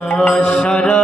সরদর্শ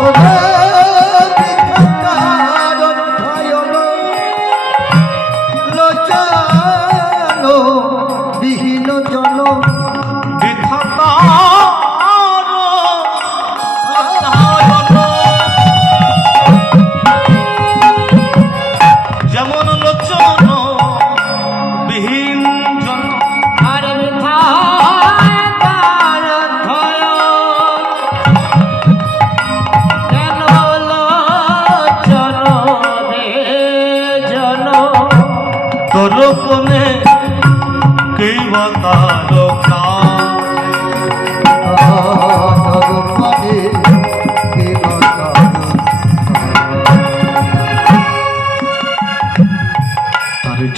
Oh,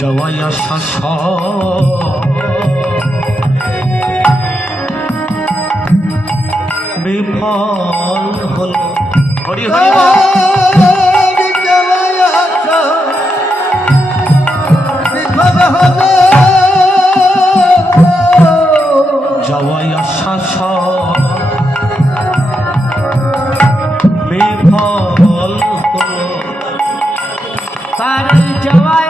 যাওয়াই আসা বিফল হল হরি হরি তার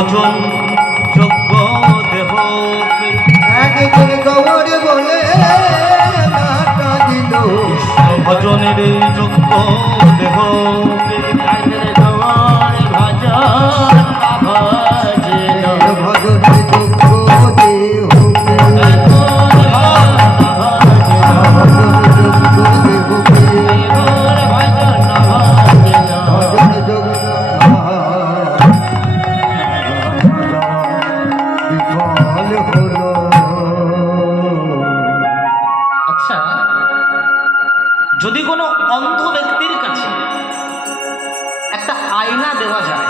ভজন যোগ্য দেহ একজন গৌরী বলে ভজনের যোগ্য দেহ একটা আয়না দেওয়া যায়।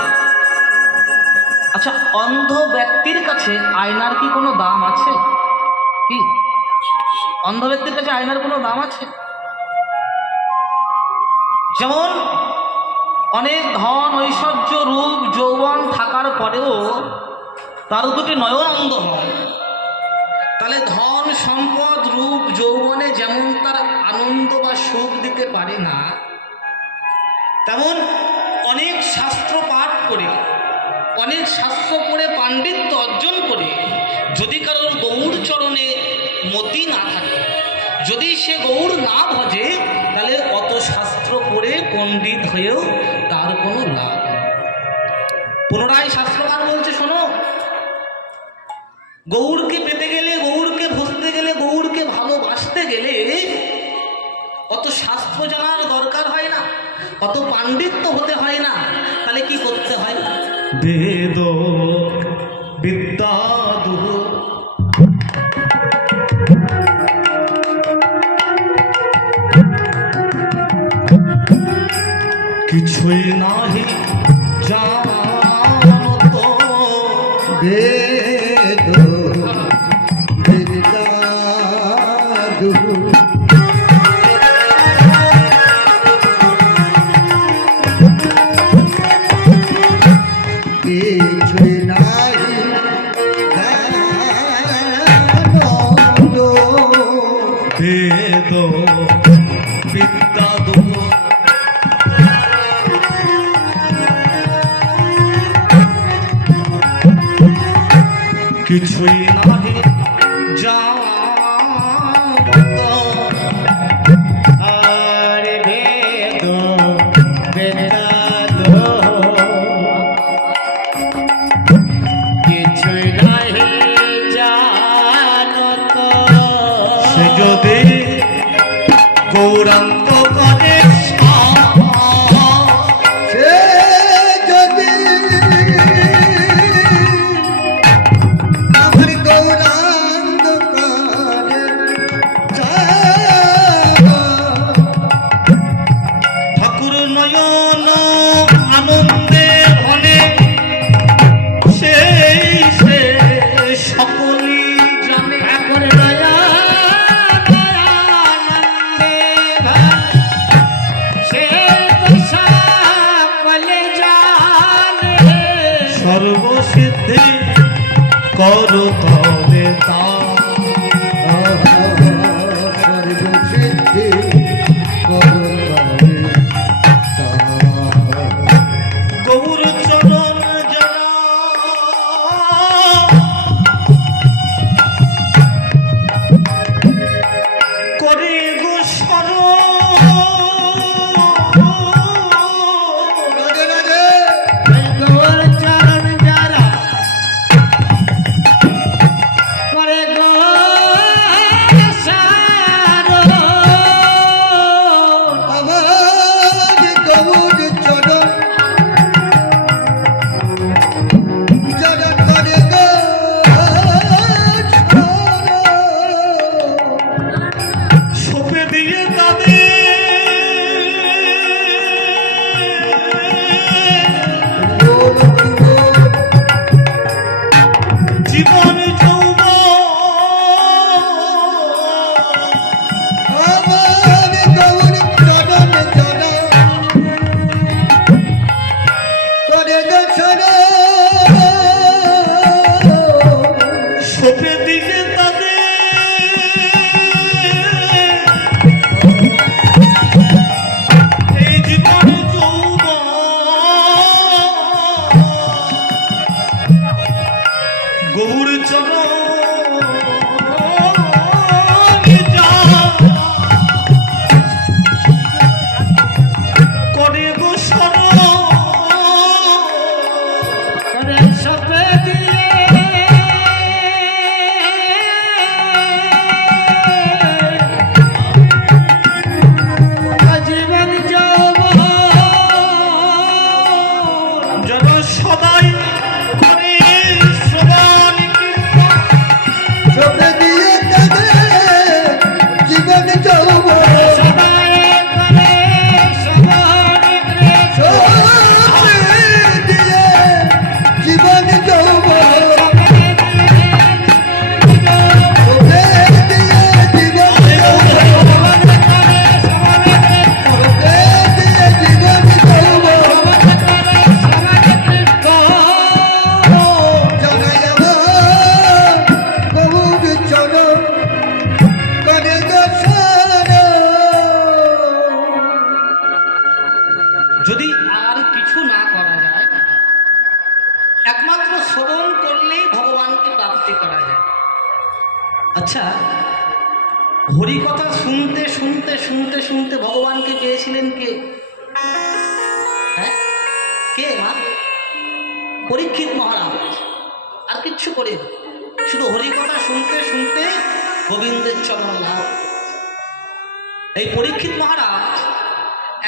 আচ্ছা অন্ধ ব্যক্তির কাছে আয়নার কি কোনো দাম আছে? কি? অন্ধ ব্যক্তির কাছে আয়নার কোনো দাম আছে? যেমন, অনেক ধন, ঐশ্বর্য, রূপ, যৌবন থাকার পরেও তার দুটি নয়ন অন্ধ হয়। তাহলে ধন, সম্পদ, রূপ, যৌবনে যেমন তার আনন্দ বা সুখ দিতে পারে না, তেমন অনেক শাস্ত্র পাঠ করে, অনেক শাস্ত্র পড়ে পাণ্ডিত্য অর্জন করে, যদি কারোর গৌর চরণে মতি না থাকে, যদি সে গৌর না ভজে, তাহলে অত শাস্ত্র পড়ে পণ্ডিত হয়েও তার কোনো লাভ পুনরায় শাস্ত্রকার বলছে, শোনো গৌরকে পেতে গেলে অত শাস্ত্র জানার দরকার হয় না, অত পাণ্ডিত্য হতে হয় না, তাহলে কি করতে হয়? বেদ, বিদ্যা কিছুই নাহি জানত। বেদ, বিদ্যা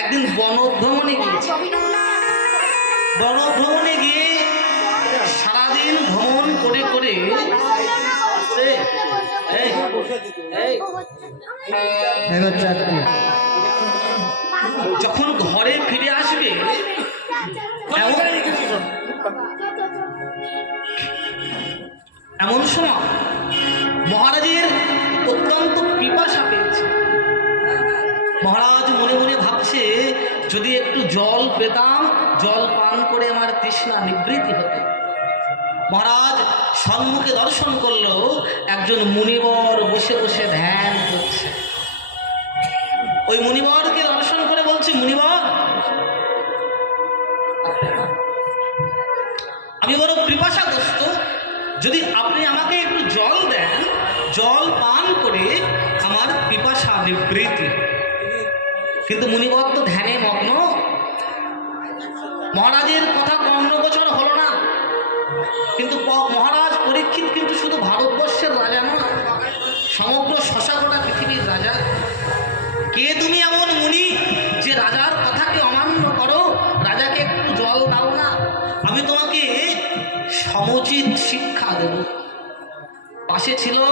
একদিন বনভ্রমণে গিয়েছে বনভ্রমণে গিয়ে সারাদিন ভ্রমণ করে করে যখন ঘরে ফিরে আসবে এমন এমন সময় মহারাজের অত্যন্ত পিপাসা পেয়েছে। মহারাজ মনে যদি একটু জল পেতাম, জল পান করে আমার তৃষ্ণা নিবৃত্তি হতো। মহারাজ সম্মুখে দর্শন করল, একজন মুনিবর বসে বসে ধ্যান করছে। ওই মুনিবরকে দর্শন করে বলছে, মুনিবর, আমি বড় পিপাসাগ্রস্ত যদি আপনি আমাকে একটু জল দেন, জল পান করে আমার পিপাসা নিবৃত্তি কিন্তু মুনিবর ধ্যানে মগ্ন। মহারাজের কথা কর্ণগোচর হলো না। কিন্তু মহারাজ পরীক্ষিত কিন্তু শুধু ভারতবর্ষের রাজা নয়, সমগ্র শশাকোটা পৃথিবীর রাজা। কে তুমি এমন মুনি যে রাজার কথাকে অমান্য করো? রাজাকে একটু জল দাও না। আমি তোমাকে সমুচিত শিক্ষা দেব। পাশে ছিল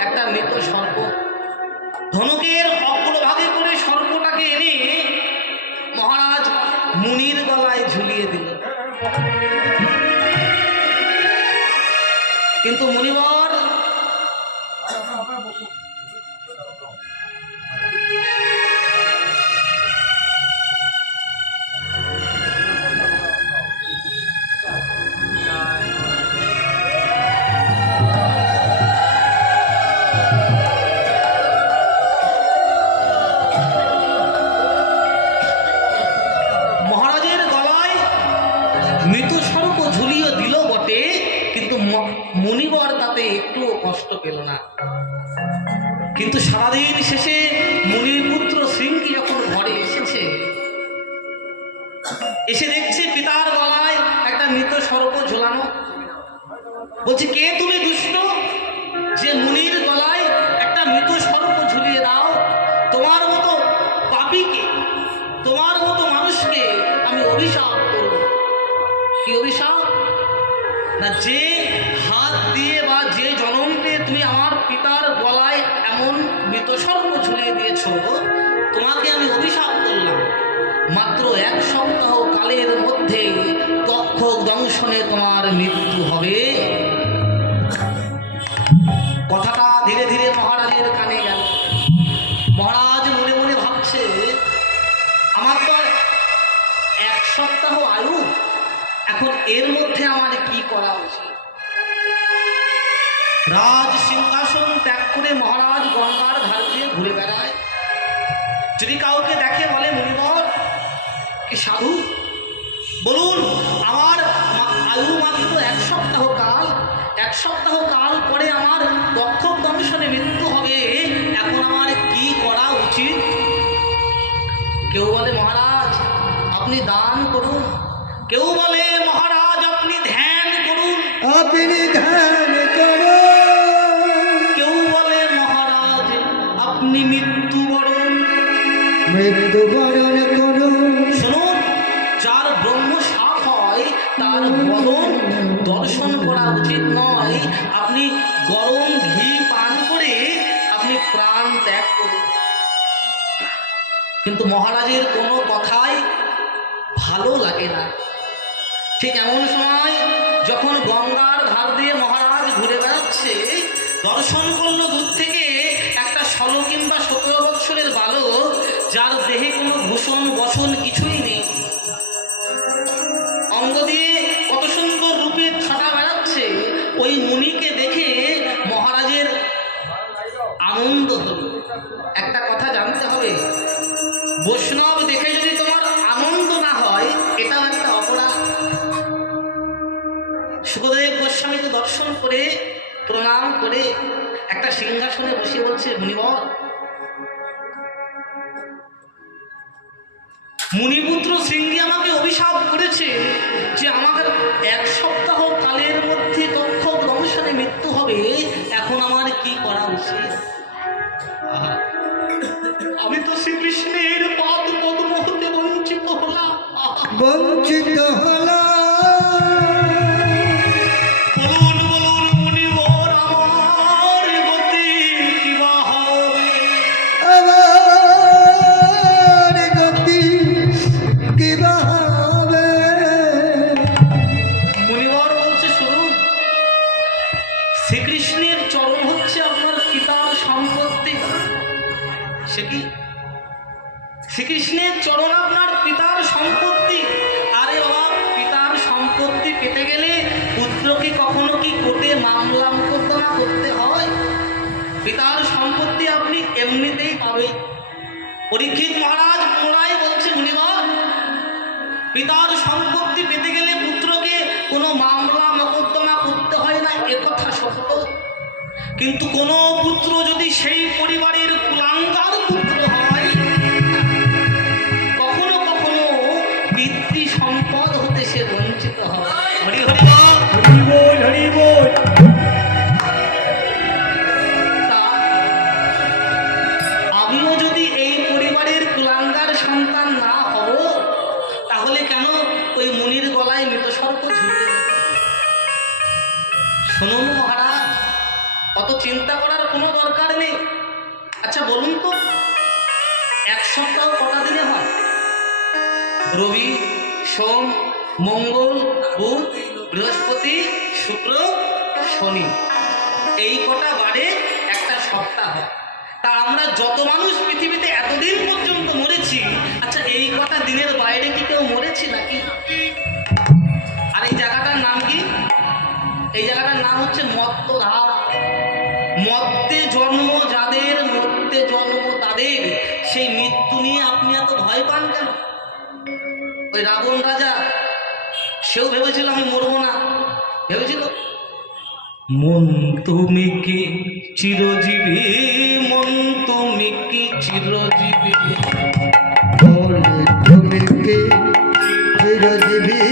একটা মৃত সর্প ধনুকের অগ্রভাগে করে সর্পটাকে এনে মহারাজ মুনির গলায় ঝুলিয়ে দিল কিন্তু মুনিবর মৃত সর্প ঝুলিয়ে দিল বটে, কিন্তু মনিবর তাতে একটু কষ্ট পেল না। কিন্তু সারাদিন শেষে মনির পুত্র শৃঙ্গি যখন ঘরে এসেছে, এসে দেখছে পিতার গলায় একটা মৃত সর্প ঝোলানো। বলছে, কে তুমি দুষ্ট? ঝুলিয়ে তোমাকে আমি অভিশাপ করলাম। মাত্র এক সপ্তাহ কালের মধ্যে তক্ষ দংশনে তোমার মৃত্যু হবে। কথাটা ধীরে ধীরে মহারাজের কানে গেল। মহারাজ মনে মনে ভাবছে, আমার তো এক সপ্তাহ আয়ু, এখন এর মধ্যে আমার কি করা উচিত? রাজ সিংহাসন ত্যাগ করে মহারাজ গঙ্গার ধার দিয়ে ঘুরে বেড়ায়। যদি কাউকে দেখে বলে মুনিবর কি সাধু? বলুন, আমার আয়ু মাত্র এক সপ্তাহ কাল, এক সপ্তাহ কাল পরে আমার দক্ষ দংশনে মৃত্যু হবে। এখন আমার কি করা উচিত? কেউ বলে, মহারাজ, আপনি দান করুন। কেউ বলে, মহারাজ, আপনি ধ্যান করুন। আপনি ধ্যান শুনুন ব্রহ্ম সাপ হয়, তার দর্শন করা উচিত নয়। আপনি গরম ঘি পান করে আপনি প্রাণ ত্যাগ করুন। কিন্তু মহারাজের কোনো কথাই ভালো লাগে না। ঠিক এমন সময় যখন গঙ্গার ধার দিয়ে মহারাজ ঘুরে বেড়াচ্ছে, দর্শন করল দূর থেকে ষোলো কিংবা সতেরো বৎসরের বালক যার দেহে কোনো ভূষণ বসন কিছুই নেই। বলছে মুনিবর মুনিপুত্র সিংহি আমাকে অভিশাপ করেছে যে আমার এক সপ্তাহ কালের মধ্যে দক্ষ দংশনে মৃত্যু হবে। এখন আমার কি করা উচিত? আমি তো শ্রীকৃষ্ণের পাদ পদ্ম হতে বঞ্চিত হলাম। বঞ্চিত হলাম। সে কি? শ্রীকৃষ্ণের চরণ আপনার পিতার সম্পত্তি। আরে বাবা, পিতার সম্পত্তি পেতে গেলে পুত্রকে কখনো কি কোটে মামলাম করতে না করতে হয়? পিতার সম্পত্তি আপনি এমনিতেই পাবে পরীক্ষিত মহারাজ পুনরায় বলছে মুনিবর পিতার সম্পত্তি পেতে গেলে পুত্রকে কোনো মামলা, মকদ্দমা করতে হয় না একথা সত্য। কিন্তু কোনো পুত্র যদি সেই পরিবারের কুলাঙ্গা हरी हरी দিনের বাইরে কি কেউ মরেছে নাকি? আর এই জায়গাটার নাম কি? এই জায়গাটার নাম হচ্ছে মত্তধার মত্তে জন্ম, যাদের মৃত্যু জন্ম, তাদের সেই মৃত্যু নিয়ে আপনি এত ভয় পান কেন? ওই রাবণ রাজা, সেও ভেবেছিল আমি মরবো না। ভেবেছিল? মন তুমি কি চিরজীবী? মন তুমি কি চিরজীবী? চিরজীবী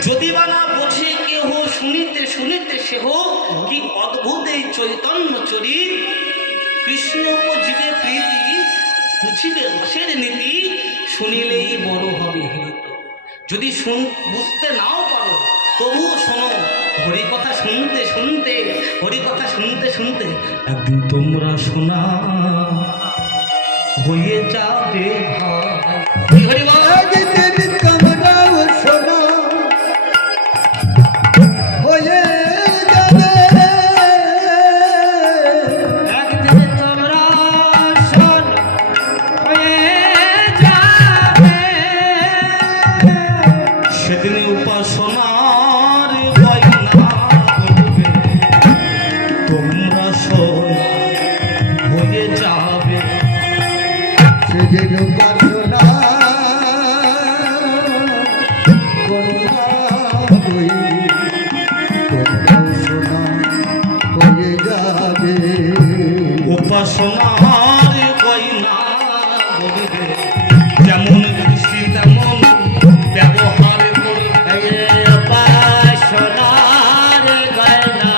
যদি বা না বোঝে কেহ শুনিতে শুনিতে সেহ, কি অদ্ভুত এই চৈতন্য চরিত? কৃষ্ণ বুঝিবে প্রীতি, বুঝিবে রসের নীতি, শুনিলেই বড় হবে যদি শুন, বুঝতে নাও পারো, তবুও শোনো, হরিকথা শুনতে শুনতে হরি কথা শুনতে শুনতে একদিন তোমরা শোনা হয়ে যাবে ভাই। হরি বল